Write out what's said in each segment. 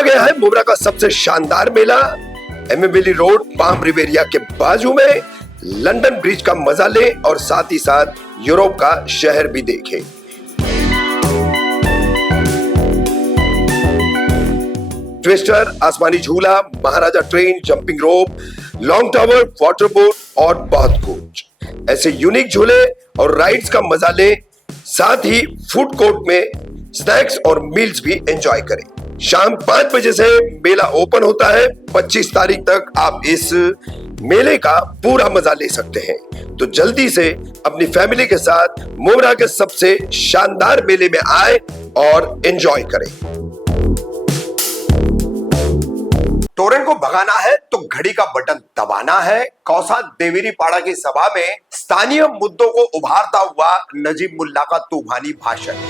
आ गया है मुब्रा का सबसे शानदार मेला। एम्बेली रोड पाम रिवेरिया के बाजू में। लंदन ब्रिज का मजा ले और साथ ही साथ यूरोप का शहर भी देखे। ट्विस्टर, आसमानी झूला, महाराजा ट्रेन, जंपिंग रोप, लॉन्ग टावर, वाटर बोट और बहुत कुछ। ऐसे यूनिक झूले और राइड्स का मजा ले, साथ ही फूड कोर्ट में स्नैक्स और मील्स भी एंजॉय करें। शाम 5 बजे से मेला ओपन होता है। 25 तारीख तक आप इस मेले का पूरा मजा ले सकते हैं। तो जल्दी से अपनी फैमिली के साथ मुब्रा के सबसे शानदार मेले में आए और एंजॉय करें। टोरेंट को भगाना है तो घड़ी का बटन दबाना है। कौसा देवीरी पाड़ा की सभा में स्थानीय मुद्दों को उभारता हुआ नजीब मुल्ला का तूफानी भाषण।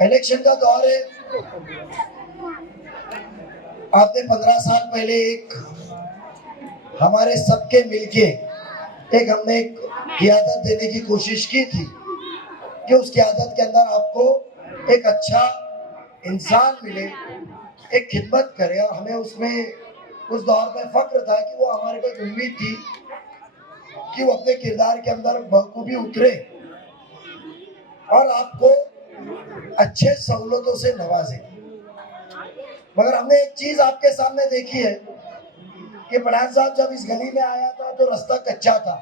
इलेक्शन का दौर है। आपने 15 साल पहले एक हमारे सबके मिलके हमने एक क़ियादत देने की कोशिश की थी कि उस क़ियादत के अंदर आपको एक अच्छा इंसान मिले, एक खिदमत करे। और हमें उसमें उस दौर में फख्र था कि वो हमारे को उम्मीद थी कि वो अपने किरदार के अंदर बखूबी उतरे और आपको अच्छे सहूलतों से नवाजे। मगर हमने एक चीज आपके सामने देखी है कि पठान साहब जब इस गली में आया था तो रास्ता कच्चा था।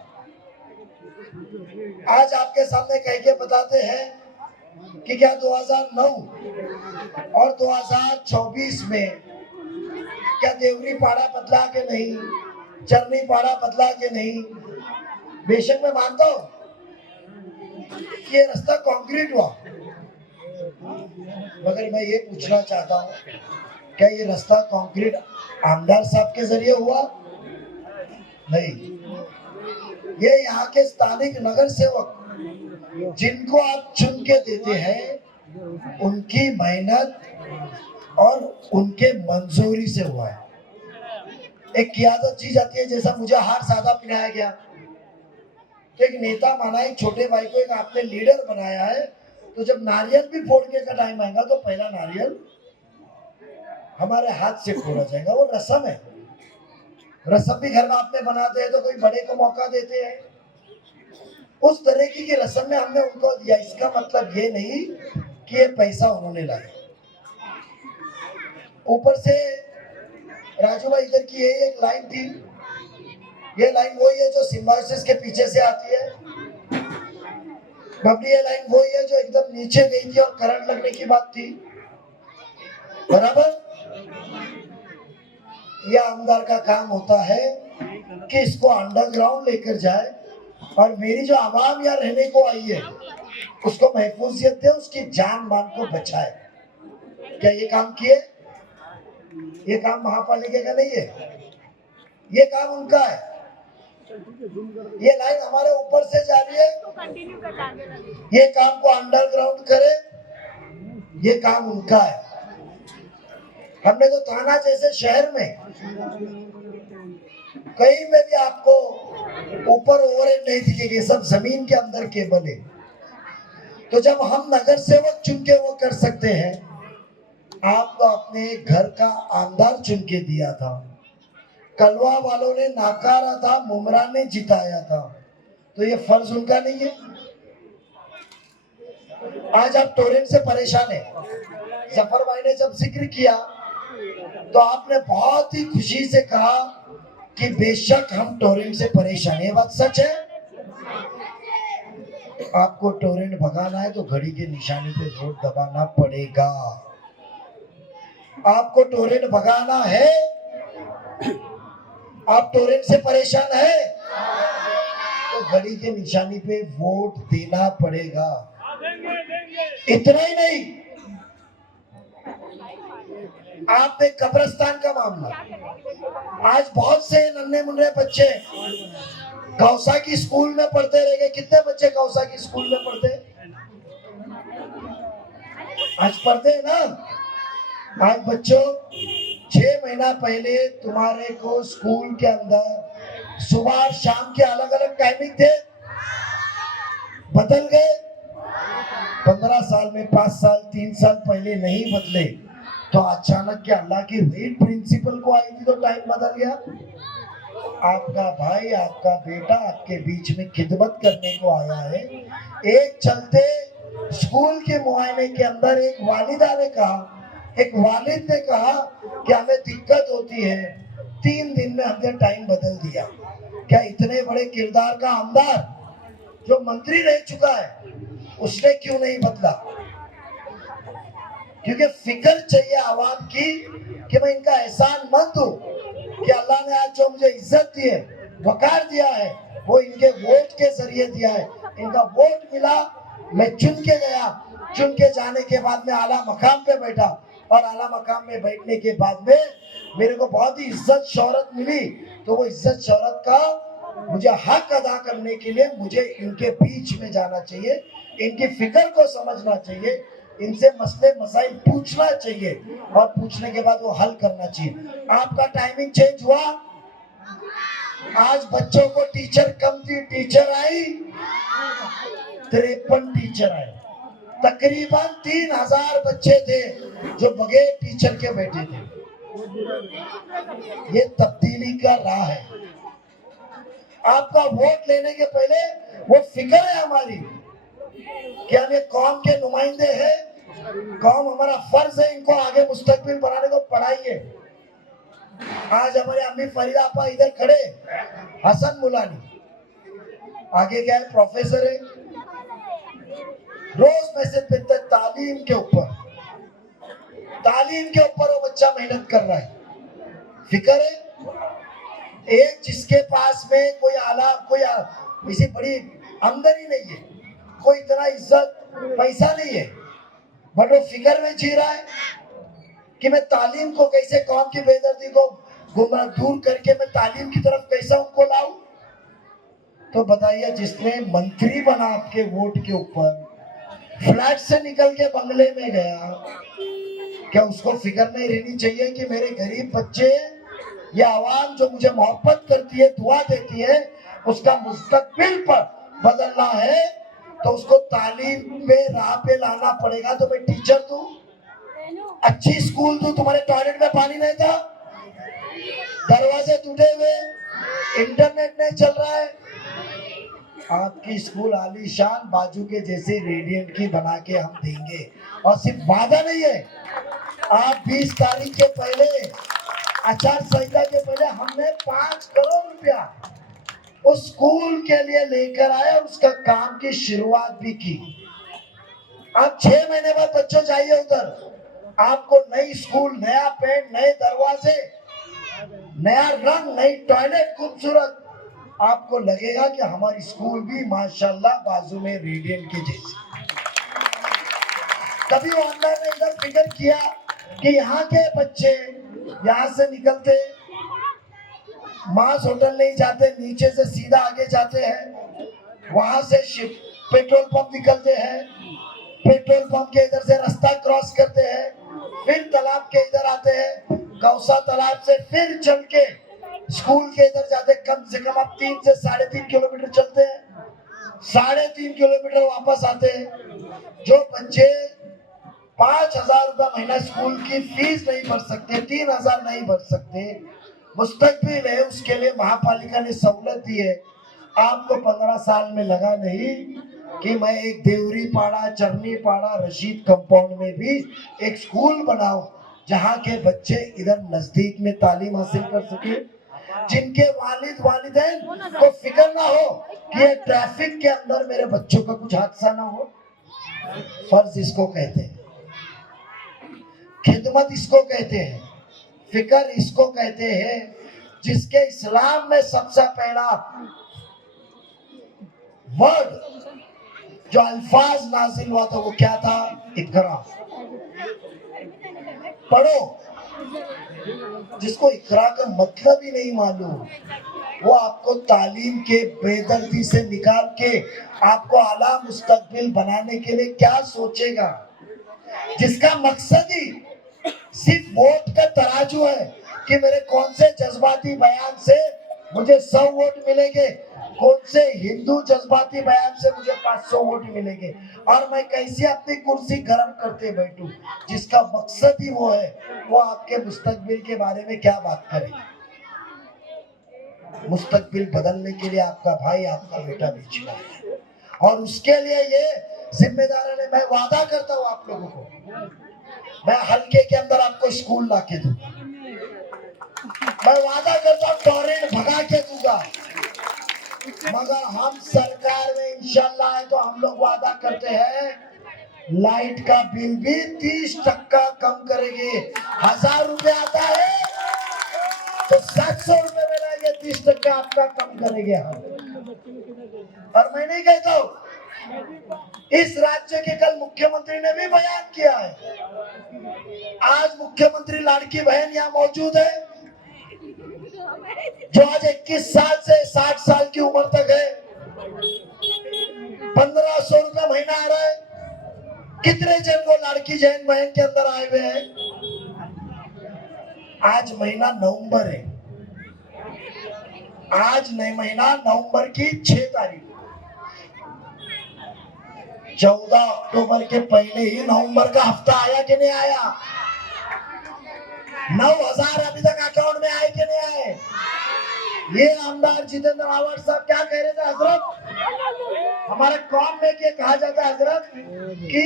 आज आपके सामने कह के बताते हैं कि क्या 2009 और 2024 में क्या देवरी पाड़ा बदला के नहीं, चरनी पाड़ा बदला के नहीं। बेशक मैं मानता हूँ कि ये रास्ता कंक्रीट हुआ, मगर मैं ये पूछना चाहता हूँ, क्या ये रास्ता कंक्रीट आमदार साहब के जरिए हुआ? नहीं, ये यहाँ के स्थानिक नगर सेवक जिनको आप चुन के देते हैं, उनकी मेहनत और उनके मंजूरी से हुआ है। एक क़ियादत दी जाती है, जैसा मुझे हार सादा पिनाया गया, एक नेता माना, एक छोटे भाई को एक आपने लीडर बनाया है, तो जब नारियल भी फोड़ने का टाइम आएगा तो पहला नारियल हमारे हाथ से फोड़ा जाएगा। वो रस्म है। रस्म भी घर में आपने बनाते हैं तो कोई बड़े को मौका देते हैं। उस तरह की रस्म में हमने उनको दिया। इसका मतलब ये नहीं कि ये पैसा उन्होंने लाया। ऊपर से राजू भाई इधर की यही एक लाइन थी, ये लाइन वही है जो सिम्बायोसिस के पीछे से आती है। बबली ये लाइन वही है जो एकदम नीचे गई थी और करंट लगने की बात थी, बराबर। यह आमदार का काम होता है कि इसको अंडरग्राउंड लेकर जाए और मेरी जो आवाम यहाँ रहने को आई है उसको महफूजियत दे, उसकी जान मान को बचाए। क्या ये काम किए? ये काम महापालिका का नहीं है, ये काम उनका है। ये लाइन हमारे ऊपर से जा रही है, ये काम को अंडरग्राउंड करे, ये काम उनका है। हमने तो थाना जैसे शहर में कहीं में भी आपको ऊपर ओवरहेड नहीं दिखेगी, सब जमीन के अंदर केबल है। तो जब हम नगर सेवक चुन के वो कर सकते हैं, आप तो अपने घर का आमदार चुन के दिया था, कलवा वालों ने नाकारा था, मुमरा ने जिताया था, तो ये फर्ज उनका नहीं है? आज आप टोरेंट से परेशान है। जफर भाई ने जब जिक्र किया तो आपने बहुत ही खुशी से कहा कि बेशक हम टोरेंट से परेशान है। बात सच है। आपको टोरेंट भगाना है तो घड़ी के निशाने पे वोट दबाना पड़ेगा। आपको टोरेंट भगाना है आप टोरेंट से परेशान है तो घड़ी के निशानी पे वोट देना पड़ेगा। इतना ही नहीं, आपने कब्रिस्तान का मामला, आज बहुत से नन्हे मुन्ने बच्चे कौसा की स्कूल में पढ़ते रह गए। कितने बच्चे कौसा की स्कूल में पढ़ते? आज पढ़ते हैं ना। आज बच्चों 6 महीना पहले तुम्हारे को स्कूल के अंदर सुबह और शाम के अलग अलग टाइमिंग थे, बदल गए। 15 साल में 5 साल 3 साल पहले नहीं बदले तो अचानक के अल्लाह की वेट प्रिंसिपल को आई थी तो टाइम बदल गया। आपका भाई, आपका बेटा आपके बीच में खिदमत करने को आया है। एक चलते स्कूल के मुआयने के अंदर एक वालिदा ने कहा, एक वालिद ने कहा कि हमें दिक्कत होती है, 3 दिन में हमने टाइम बदल दिया। क्या इतने बड़े किरदार का आमदार जो मंत्री रह चुका है उसने क्यों नहीं बदला? क्योंकि फिक्र चाहिए आवाम की कि मैं इनका एहसान मत दूं कि अल्लाह ने आज जो मुझे इज्जत दी है, वकार दिया है, वो इनके वोट के जरिए दिया है। इनका वोट मिला, मैं चुन के गया, चुन के जाने के बाद में आला मकाम पे बैठा और आला मकाम में बैठने के बाद में मेरे को बहुत ही इज्जत शोहरत मिली। तो वो इज्जत शोहरत का मुझे हक अदा करने के लिए मुझे इनके बीच में जाना चाहिए, इनकी फिक्र को समझना चाहिए, इनसे मसले मसाइल पूछना चाहिए और पूछने के बाद वो हल करना चाहिए। आपका टाइमिंग चेंज हुआ, आज बच्चों को टीचर कम थी, टीचर आई 53 टीचर आए। तकरीबन 3000 बच्चे थे जो बगैर टीचर के बैठे थे। ये तब्दीली का राह है। आपका वोट लेने के पहले वो फिक्र है हमारी कि हम ये कौम के नुमाइंदे हैं, कौम हमारा फर्ज है इनको आगे मुस्तकबिल बनाने को पढ़ाइए। आज हमारे अम्मी फरीदा आपा इधर खड़े, हसन मुलानी आगे क्या है, प्रोफेसर है, रोज मैसेज भेजते हैं तालीम के ऊपर, तालीम के ऊपर वो बच्चा मेहनत कर रहा है। फिक्र है एक जिसके पास में कोई आला, कोई किसी बड़ी आमदनी नहीं है, कोई इतना इज्जत पैसा नहीं है, बट वो फिक्र में जी रहा है कि मैं तालीम को कैसे, कौम की बेदर्दी को गुमराह दूर करके मैं तालीम की तरफ कैसे उनको लाऊं। तो बताइए, जिसने मंत्री बना आपके वोट के ऊपर, फ्लैट से निकल के बंगले में गया, क्या उसको फिक्र नहीं रहनी चाहिए कि मेरे गरीब बच्चे या आवाम जो मुझे मोहब्बत करती है, दुआ देती है, उसका मुस्तकबिल पर बदलना है तो उसको तालीम पे राह पे लाना पड़ेगा। तो मैं टीचर दूं, अच्छी स्कूल दूं, तुम्हारे टॉयलेट में पानी नहीं था, दरवाजे टूटे हुए, इंटरनेट नहीं चल रहा है, आपकी स्कूल आलीशान बाजू के जैसे रेडिएंट की बना के हम देंगे। और सिर्फ वादा नहीं है, आप 20 तारीख के पहले, आचार संहिता के पहले हमने 5 करोड़ रुपया उस स्कूल के लिए लेकर आए और उसका काम की शुरुआत भी की। अब 6 महीने बाद बच्चों जाइए उधर, आपको नई स्कूल, नया पेंट, नए दरवाजे, नया रंग, नई टॉयलेट खूबसूरत, आपको लगेगा कि हमारी स्कूल भी माशाल्लाह बाजू में रेडिएंट के जैसी। कभी वो अंदर ने इधर फिक्र किया कि यहाँ के बच्चे यहाँ से निकलते मास होटल नहीं जाते, नीचे से सीधा आगे जाते हैं, वहां से पेट्रोल पंप निकलते हैं, पेट्रोल पंप के इधर से रास्ता क्रॉस करते हैं, फिर तालाब के इधर आते हैं, गौसा तालाब से फिर चल के स्कूल के इधर जाते। कम से कम आप 3 से 3.5 किलोमीटर चलते हैं, 3.5 किलोमीटर वापस आते हैं। जो बच्चे 5,000 रुपया महीना स्कूल की फीस नहीं भर सकते, 3,000 नहीं भर सकते, मुस्तकबिल है, उसके लिए महापालिका ने सहूलत दी है। आपको 15 साल में लगा नहीं कि मैं एक देवरी पाड़ा, चरनी पाड़ा, रशीद कंपाउंड में भी एक स्कूल बनाऊं जहां के बच्चे इधर नजदीक में तालीम हासिल कर सके, जिनके वालिद वालिदैन को फिक्र ना हो कि ये ट्रैफिक के अंदर मेरे बच्चों का कुछ हादसा ना हो। फर्ज इसको कहते हैं, खिदमत इसको कहते हैं, फिक्र इसको कहते हैं जिसके इस्लाम में सबसे पहला वर्ड जो अल्फाज नाजिल हुआ था वो क्या था? इकरा, पढ़ो। जिसको इकरा का मतलब ही नहीं मालूम, वो आपको तालीम के बेदर्दी से निकाल के आपको आला मुस्तकबिल बनाने के लिए क्या सोचेगा? जिसका मकसद ही सिर्फ वोट का तराजू है कि मेरे कौन से जज्बाती बयान से मुझे 100 वोट मिलेंगे, कौन से हिंदू जज्बाती बयान से मुझे 500 वोट मिलेंगे, और मैं कैसे अपनी कुर्सी गर्म करते बैठूं। जिसका मकसद ही वो है, वो आपके मुस्तकबिल के बारे में क्या बात करेगा? मुस्तकबिल बदलने के लिए आपका भाई, आपका बेटा बीच में है, और उसके लिए ये जिम्मेदार है। मैं वादा करता हूँ आप लोगों को, मैं हल्के के अंदर आपको स्कूल ला के दूंगा। मैं वादा करता हूँ टॉरेंट भगा के दूंगा। मगर हम सरकार में इंशाल्लाह है तो हम लोग वादा करते हैं लाइट का बिल भी 30% कम करेंगे। 1000 रुपए आता है तो 700 रुपए में लाएंगे, 30% आपका कम करेंगे हम। और मैं नहीं कहता हूँ, इस राज्य के कल मुख्यमंत्री ने भी बयान किया है। आज मुख्यमंत्री लाड़की बहन यहाँ मौजूद है, जो आज 21 साल से 60 साल की उम्र तक है। 1500 रुपया महीना आ रहा है। कितने जन को लाड़की जैन बहन के अंदर आए हुए हैं? आज महीना नवंबर है, आज नए महीना नवंबर की 6 तारीख, 14 अक्टूबर के पहले ही नवंबर का हफ्ता आया कि नहीं आया? 9000 अभी तक अकाउंट में आए कि नहीं आए? ये आमदार जितेंद्र आवाड साहब क्या कह रहे थे हजरत? हमारे कौम में क्या कहा जाता है हजरत कि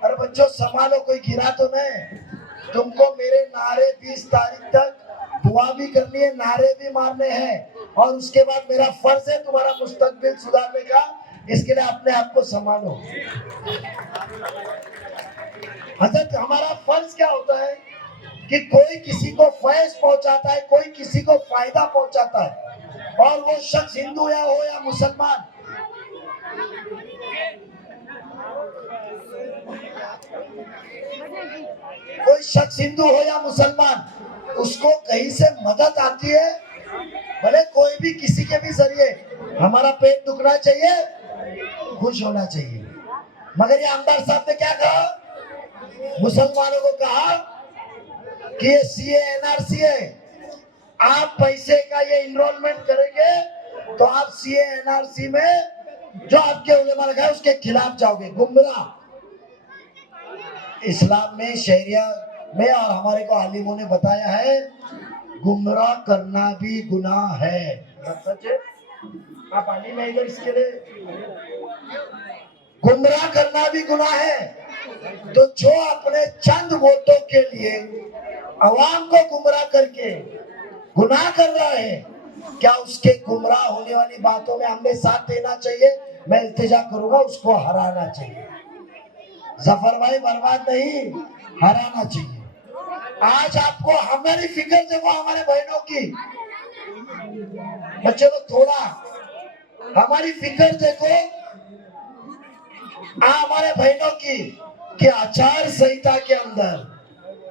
अरे बच्चों संभालो, कोई गिरा तो नहीं। तुमको मेरे नारे 20 तारीख तक दुआ भी करनी है, नारे भी मारने हैं, और उसके बाद मेरा फर्ज है तुम्हारा मुस्तकबिल सुधारने का। इसके लिए अपने आप को संभालो। हजरत हमारा फर्ज क्या होता है कि कोई किसी को फैज पहुंचाता है, कोई किसी को फायदा पहुंचाता है, और वो शख्स हिंदू या हो या मुसलमान। कोई शख्स हिंदू हो या मुसलमान, उसको कहीं से मदद आती है, भले कोई भी किसी के भी जरिए। हमारा पेट दुखना चाहिए, खुश होना चाहिए। मगर ये आमदार साहब ने क्या कहा? मुसलमानों को कहा कि ये सीए एनआरसी है, आप पैसे का ये इनरोलमेंट करेंगे तो आप सीए एनआरसी में जो आपके उलेमा लगा है उसके खिलाफ जाओगे। गुमराह। इस्लाम में, शरिया में, और हमारे को आलिमों ने बताया है, गुमराह करना भी गुनाह है। सच है? आप आलिम है इधर, इसके लिए गुमराह करना भी गुनाह है। तो जो अपने चंद वोटों के लिए अवाम को गुमराह करके गुनाह कर रहा है, क्या उसके गुमराह होने वाली बातों में हमने साथ देना चाहिए? मैं इल्तिजा करूंगा, उसको हराना चाहिए। जफर भाई बर्बाद नहीं, हराना चाहिए। आज आपको हमारी फिक्र देखो, हमारे बहनों की। बच्चे लोग थोड़ा हमारी फिक्र देखो हमारे बहनों की, कि आचार संहिता के अंदर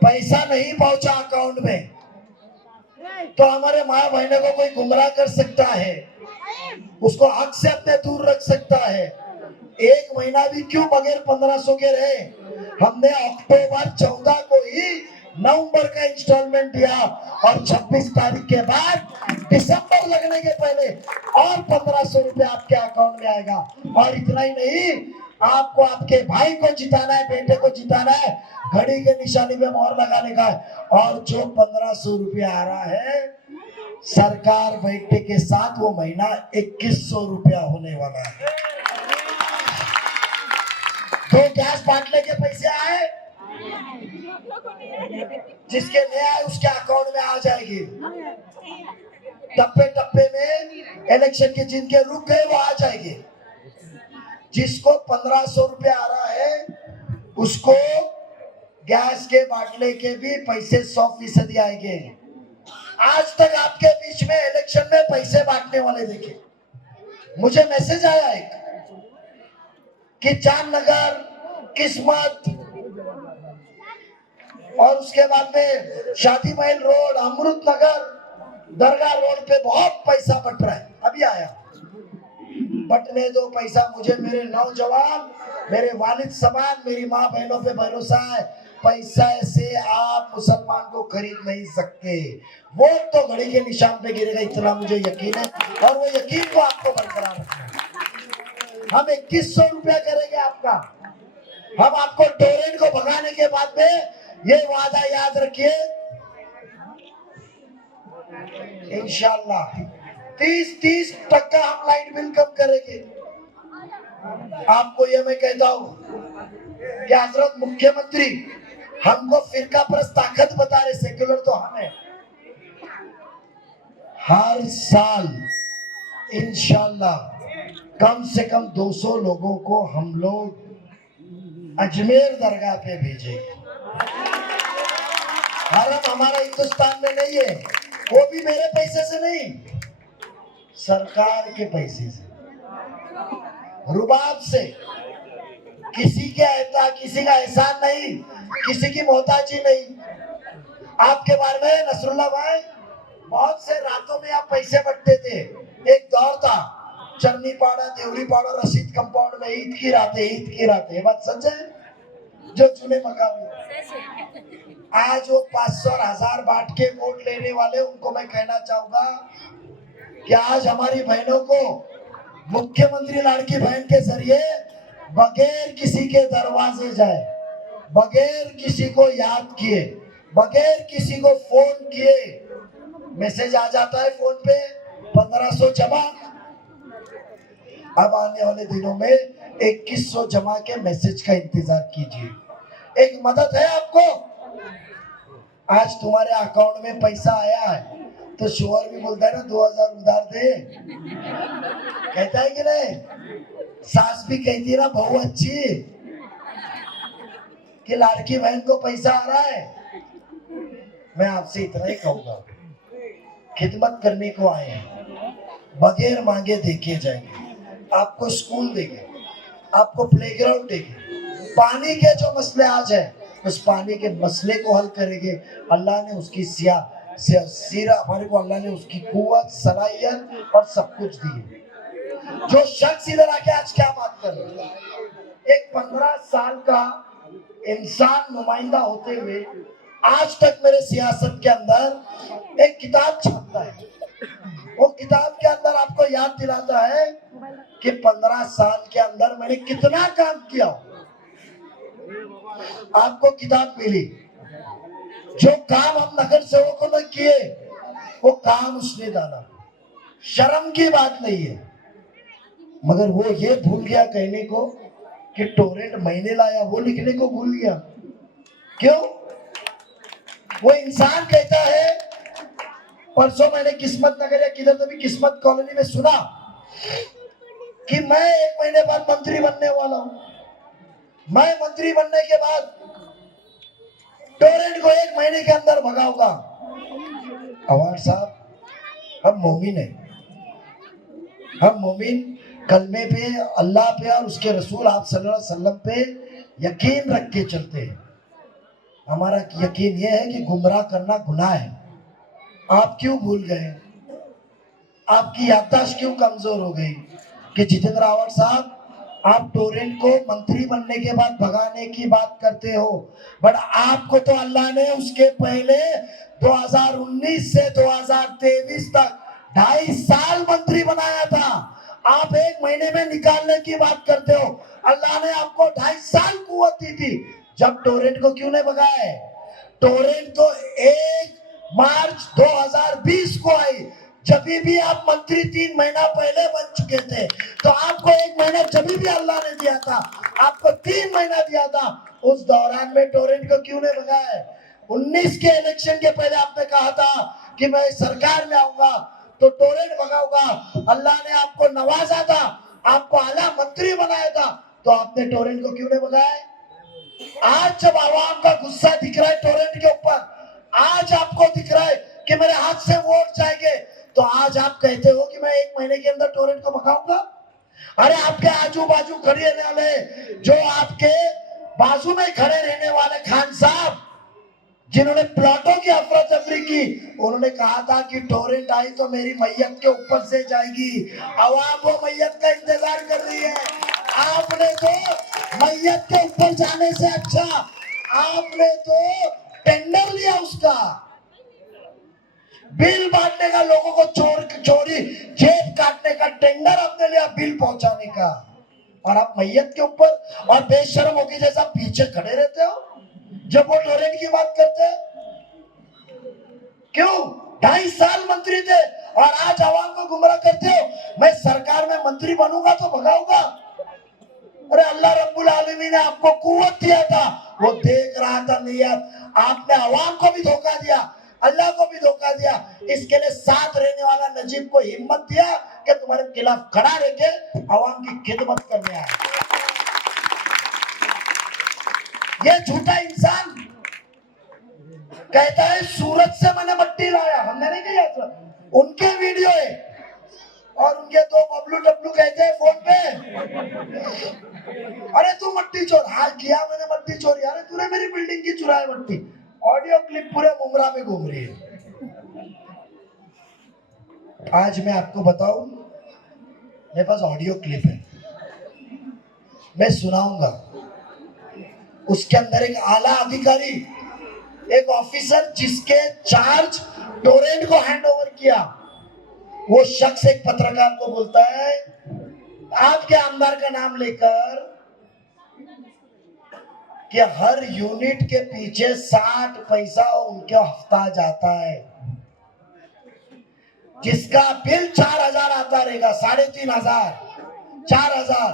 पैसा नहीं पहुंचा अकाउंट में तो हमारे माँ बहनों को कोई गुमराह कर सकता है, उसको हक से अपने दूर रख सकता है। एक महीना भी क्यों बगैर 1500 के रहे? हमने अक्टूबर 14 को ही नवंबर का इंस्टॉलमेंट दिया, और 26 तारीख के बाद दिसंबर लगने के पहले और 1500 रुपए आपके अकाउंट में आएगा। और इतना ही नहीं, आपको आपके भाई को जिताना है, बेटे को जिताना है, घड़ी के निशानी में मोहर लगाने का है। और जो 1500 रुपया आ रहा है सरकार बैठने के साथ, वो महीना 2100 रुपया होने वाला है। तो गैस बांटने के पैसे आए, जिसके ले आए उसके अकाउंट में आ जाएगी। टप्पे टप्पे में इलेक्शन के जिनके रुक गए वो आ जाएंगे। जिसको 1500 रुपया आ रहा है उसको गैस के बाटले के भी पैसे 100% आएंगे। आज तक आपके बीच में इलेक्शन में पैसे बांटने वाले देखे? मुझे मैसेज आया एक कि जामनगर, किस्मत और उसके बाद में शादी महल रोड, अमृत नगर, दरगाह रोड पे बहुत पैसा बट रहा है। अभी आया, बटने दो पैसा मुझे। मेरे नौजवान, मेरे वालिद समान, मेरी माँ बहनों पे भरोसा है। पैसा से आप मुसलमान को खरीद नहीं सकते। वोट तो घड़ी के निशान पे गिरेगा, इतना मुझे यकीन है, और वो यकीन को आपको बरकरार रखना है। हम 2100 रुपया करेंगे आपका। हम आपको टोरेंट को भगाने के बाद में ये वादा याद रखिए, इंशाल्लाह 30% हम लाइट बिल कम करेंगे। आपको ये मैं कहता हूं कि हजरत मुख्यमंत्री हमको फिरका परस्त ताकत बता रहे, सेक्युलर तो हम है। हर साल इंशाल्लाह कम से कम 200 लोगों को हम लोग अजमेर दरगाह पे भेजेंगे। हरम हमारा हिंदुस्तान में नहीं है, वो भी मेरे पैसे से नहीं, सरकार के पैसे से, रुबाब से। किसी के ऐसा, किसी का एहसान नहीं, किसी की मोहताजी नहीं। आपके बारे में नसरुल्लाह भाई, बहुत से रातों में आप पैसे बटते थे। एक दौर था, चरनी पाड़ा, देवरी पाड़ा, रशीद कंपाउंड में ईद की रातें, ईद की रातें। ये बात सच है? जो चुने मकाम में आज वो 500 और 1000 बांट के वोट लेने वाले, उनको मैं कहना चाहूंगा कि आज हमारी बहनों को मुख्यमंत्री लाड़की बहन के जरिए बगैर किसी के दरवाजे जाए, बगैर किसी को याद किए, बगैर किसी को फोन किए, मैसेज आ जाता है फोन पे 1500 जमा। अब आने वाले दिनों में 2100 जमा के मैसेज का इंतजार कीजिए। एक मदद है आपको, आज तुम्हारे अकाउंट में पैसा आया है तो शोहर भी बोलता है ना 2000 उधार दे, कहता है कि नहीं? सास भी कहती है ना बहू अच्छी कि लाड़की बहन को पैसा आ रहा है। मैं आपसे इतना ही कहूंगा, खिदमत करने को आए हैं, बगैर मांगे देखे जाएंगे। आपको स्कूल देंगे, आपको प्लेग्राउंड देंगे। पानी के जो मसले आज है, उस पानी के मसले को हल करेंगे। अल्लाह ने उसकी सीरा हमारे को, अल्लाह ने उसकी कुव्वत, सलाहियत और सब कुछ दी। जो शख्स इधर आके आज क्या बात कर रहे हैं, एक 15 साल का इंसान नुमाइंदा होते हुए आज तक मेरे सियासत के अंदर एक किताब छपता है। वो किताब के अंदर आपको याद दिलाता है कि 15 साल के अंदर मैंने कितना काम किया। आपको किताब मिली, जो काम हम नगर सेवकों ने किए वो काम उसने डाला। शर्म की बात नहीं है, मगर वो ये भूल गया कहने को कि टोरेंट मैंने लाया, वो लिखने को भूल गया। क्यों? वो इंसान कहता है, परसों मैंने किस्मत नगर या किधर तो भी किस्मत कॉलोनी में सुना कि मैं 1 महीने बाद मंत्री बनने वाला हूं। मैं मंत्री बनने के बाद टोरेंट को 1 महीने के अंदर भगाऊंगा। अवार साहब, हम मोमिन है, हम मोमिन कलमे पे, अल्लाह पे और उसके रसूल आप सल्लल्लाहु अलैहि वसल्लम पे यकीन रख के चलते हैं। हमारा यकीन यह है कि गुमराह करना गुनाह है। आप क्यों भूल गए? आपकी याददाश्त क्यों कमजोर हो गई कि जितेंद्र रावत साहब, आप टोरेंट को मंत्री बनने के बाद भगाने की बात करते हो, बट आपको तो अल्लाह ने उसके पहले 2019 से 2023 तक 2.5 साल मंत्री बनाया था। आप 1 महीने में निकालने की बात करते हो। अल्लाह ने आपको 2.5 साल कुव्वत दी थी। जब टोरेंट को क्यों नहीं भगाए? टोरेंट तो 1 मार्च 2020 को आई, जब भी आप मंत्री 3 महीना पहले बन चुके थे। तो आपको 1 महीना जब भी अल्लाह ने दिया था, आपको 3 महीना दिया था। उस दौरान में टोरेंट को क्यों नहीं भगाए? 19 के इलेक्शन के पहले आपने कहा था कि मैं सरकार में आऊंगा तो टोरेंट भगाऊंगा। अल्लाह ने आपको नवाजा था, आपको आला मंत्री बनाया था, तो आपने टोरेंट को क्यों नहीं भगाया? आज जब आवाम का गुस्सा दिख रहा है टोरेंट के ऊपर, आज आपको दिख रहा है कि मेरे हाथ से वोट जाएंगे, तो आज आप कहते हो कि मैं 1 महीने के अंदर टोरेंट को भगाऊंगा। अरे आपके आजू बाजू खड़े रहने वाले, जो आपके बाजू में खड़े रहने वाले खान साहब, जिन्होंने प्लॉटों की अफरा तफरी की, उन्होंने कहा था कि टोरेंट आई तो मेरी मैयत के ऊपर से जाएगी। आवाम वो मैयत का इंतजार कर रही है। आपने तो मैयत के ऊपर जाने से अच्छा आपने तो टेंडर लिया, उसका बिल बांटने का, लोगों को चोरी जेब काटने का टेंडर आपने लिया, बिल पहुंचाने का। और आप मैयत के ऊपर और बेशर्म होके जैसा पीछे खड़े रहते हो जब वो टोरेंट की बात करते हैं। क्यों 2.5 साल मंत्री थे और आज आवाम को गुमराह करते हो। मैं सरकार में मंत्री बनूंगा तो भगाऊंगा। अरे अल्लाह रब्बुल आलमीन ने आपको कुव्वत दिया था, वो देख रहा था नियत। आपने आवाम को भी धोखा दिया, अल्लाह को भी धोखा दिया। इसके लिए साथ रहने वाला नजीब को हिम्मत दिया कि तुम्हारे खिलाफ खड़ा रह के आवाम की खिदमत करने आए। ये झूठा इंसान कहता है सूरत से मैंने मट्टी लाया, हमने नहीं किया था। उनके वीडियो है और उनके 2 बबलू डब्लू कहते हैं फोन पे, अरे तू मट्टी चोर। हाँ किया मैंने मट्टी चोरी। अरे तूने मेरी बिल्डिंग की चुराई मट्टी। ऑडियो क्लिप पूरे मुमरा में घूम रही है। आज मैं आपको बताऊं, मेरे पास ऑडियो क्लिप है, मैं सुनाऊंगा। उसके अंदर एक आला अधिकारी, एक ऑफिसर जिसके चार्ज टोरेंट को हैंड ओवर किया, वो शख्स एक पत्रकार को बोलता है आपके आमदार का नाम लेकर कि हर यूनिट के पीछे 60 पैसा उनके हफ्ता जाता है, जिसका बिल 4,000 आता रहेगा, 3,500 4,000,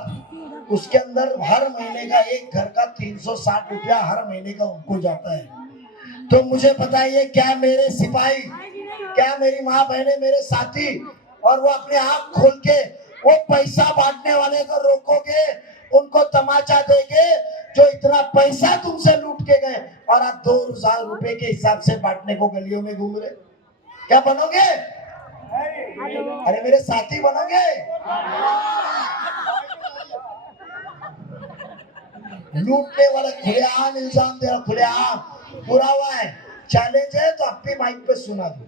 उसके अंदर हर महीने का एक घर का 360 रुपया हर महीने का उनको जाता है। तो मुझे बताइए क्या मेरे सिपाही, क्या मेरी माँ बहने, मेरे साथी, और वो अपने आँख खोल के वो पैसा बांटने वाले को रोकोगे, उनको तमाचा देंगे जो इतना पैसा तुमसे लूट के गए और आप 2,000 रुपए के हिसाब से बांटने को गलियों में घूम रहे? क्या बनोगे? अरे मेरे साथी बनोगे? लूटने वाला खुलेआम इल्जाम दे रहा, खुलेआम पुरावा है, चैलेंज है तो आप भी माइक पे सुना दो।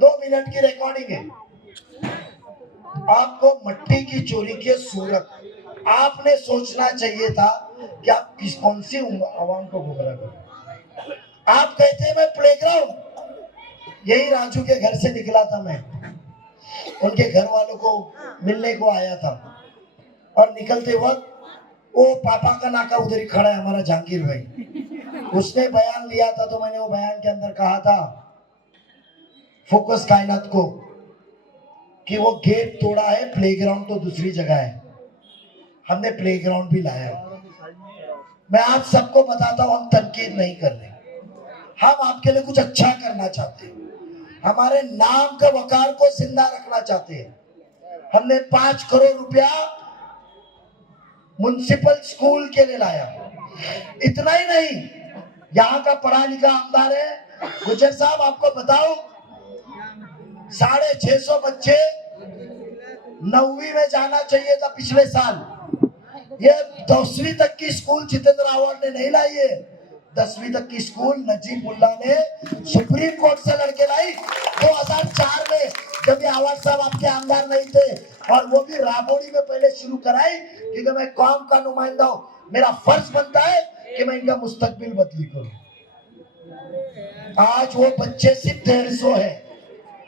2 मिनट की रिकॉर्डिंग है। आपको मट्टी की चोरी की सूरत, आपने सोचना चाहिए था कि आप कौन सी आवाम को गुमराह करें। आप कहते हैं मैं प्लेग्राउंड, यही राजू के घर से निकला था, मैं उनके घर वालों को मिलने को आया था और निकलते वक्त वो पापा का नाका उधर ही खड़ा है, हमारा जहांगीर भाई, उसने बयान लिया था। तो मैंने वो बयान के अंदर कहा था फोकस कायनात को कि वो गेट तोड़ा है, प्लेग्राउंड तो दूसरी जगह है। हमने प्लेग्राउंड भी लाया। मैं आप सबको बताता हूं, हम तनकीद नहीं कर रहे, हम आपके लिए कुछ अच्छा करना चाहते हैं, हमारे नाम का वकार को जिंदा रखना चाहते हैं। हमने 5 करोड़ रुपया म्युनिसिपल स्कूल के लिए लाया। इतना ही नहीं, यहाँ का पढ़ा लिखा आमदार है गुजर साहब, आपको बताओ 650 बच्चे 9वीं में जाना चाहिए था पिछले साल, ये 10वीं तक की स्कूल जितेंद्र अवार्ड ने नहीं लाई है, 10वीं तक की स्कूल नजीबुल्ला ने सुप्रीम कोर्ट से लड़के लाई 2004 में, जब ये आवाज साहब आपके आमदार नहीं थे, और वो भी राबोड़ी में पहले शुरू कराई क्योंकि मैं कौम का नुमाइंदा हूं, मेरा फर्ज बनता है कि मैं इनका मुस्तकबिल बदली करूं। आज वो बच्चे सिर्फ 150 है,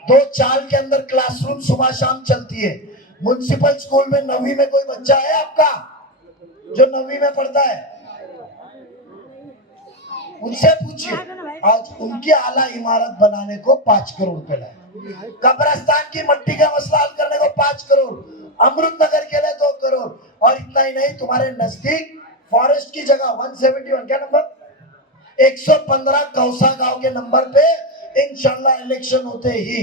2 चाल के अंदर क्लासरूम सुबह शाम चलती है। म्युनिसिपल स्कूल में 9वीं में कोई बच्चा है आपका जो 9वीं में पढ़ता है? उनसे पूछिए। आज उनकी आला इमारत बनाने को 5 करोड़ रुपए लाए, कब्रिस्तान की मट्टी का मसला हल करने को 5 करोड़, अमृत नगर के लिए 2 करोड़, और इतना ही नहीं, तुम्हारे नजदीक फॉरेस्ट की जगह 171 क्या नंबर 115 कौसा गांव के नंबर पे इंशाल्लाह इलेक्शन होते ही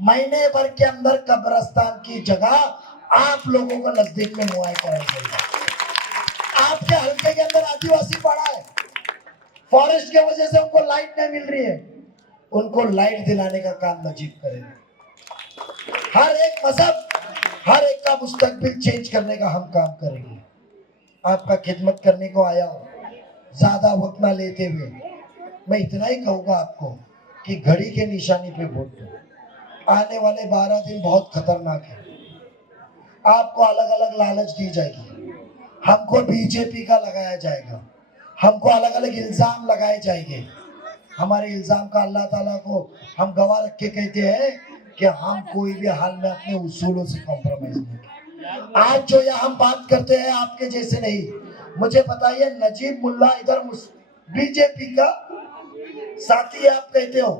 महीने भर के अंदर कब्रिस्तान की जगह आप लोगों को नजदीक में मुहैया कराई जाएगी। आपके हल्के के अंदर आदिवासी पड़ा है, फॉरेस्ट की वजह से उनको लाइट नहीं मिल रही है, उनको लाइट दिलाने का काम नजीब करेंगे। हर एक मजहब, हर एक का मुस्तकबिल चेंज करने का हम काम करेंगे। आपका खिदमत करने को आया हूँ, ज्यादा वक्त ना लेते हुए मैं इतना ही कहूँगा आपको कि घड़ी के निशानी पे वोट दो। आने वाले 12 दिन बहुत खतरनाक है। आपको अलग अलग लालच दी जाएगी, हमको बीजेपी का लगाया जाएगा, हमको अलग अलग इल्जाम लगाए जाएंगे। हमारे इल्जाम का अल्लाह ताला को हम गवाह रख के कहते हैं कि हम कोई भी हाल में अपने उसूलों से कॉम्प्रोमाइज नहीं करते। आज जो यहाँ हम बात करते हैं आपके जैसे नहीं। मुझे बताइए, नजीब मुल्ला इधर बीजेपी का साथी है आप कहते हो,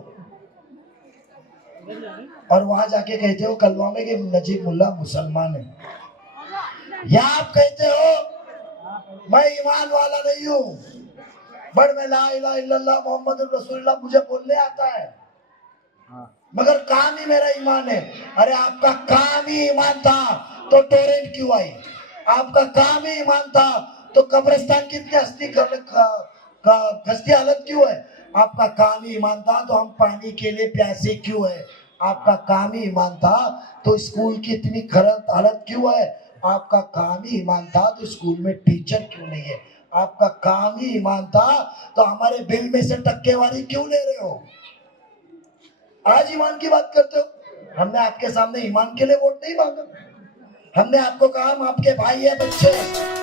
और वहां जाके कहते हो कलवा में कि नजीब मुल्ला मुसलमान है। या आप कहते हो मैं ईमान वाला नहीं हूँ, बट मैं ला इलाहा इल्लल्लाह मोहम्मद रसूलुल्लाह मुझे बोलने आता है, मगर काम ही मेरा ईमान है। अरे आपका काम ही ईमान था तो टोरेंट क्यों आई? आपका काम ही ईमान था तो कब्रिस्तान की इतनी खस्ती हालत क्यों है? आपका काम ही ईमान था तो हम पानी के लिए प्यासे क्यों है? आपका काम ही ईमान था तो स्कूल की इतनी खराब हालत क्यों है? आपका काम ही ईमान था तो स्कूल में टीचर क्यों नहीं है? आपका काम ही ईमान था तो हमारे बिल में से टक्केवारी क्यों ले रहे हो? आज ईमान की बात करते हो। हमने आपके सामने ईमान के लिए वोट नहीं मांगा, हमने आपको कहा हम आपके भाई है, बच्चे हैं।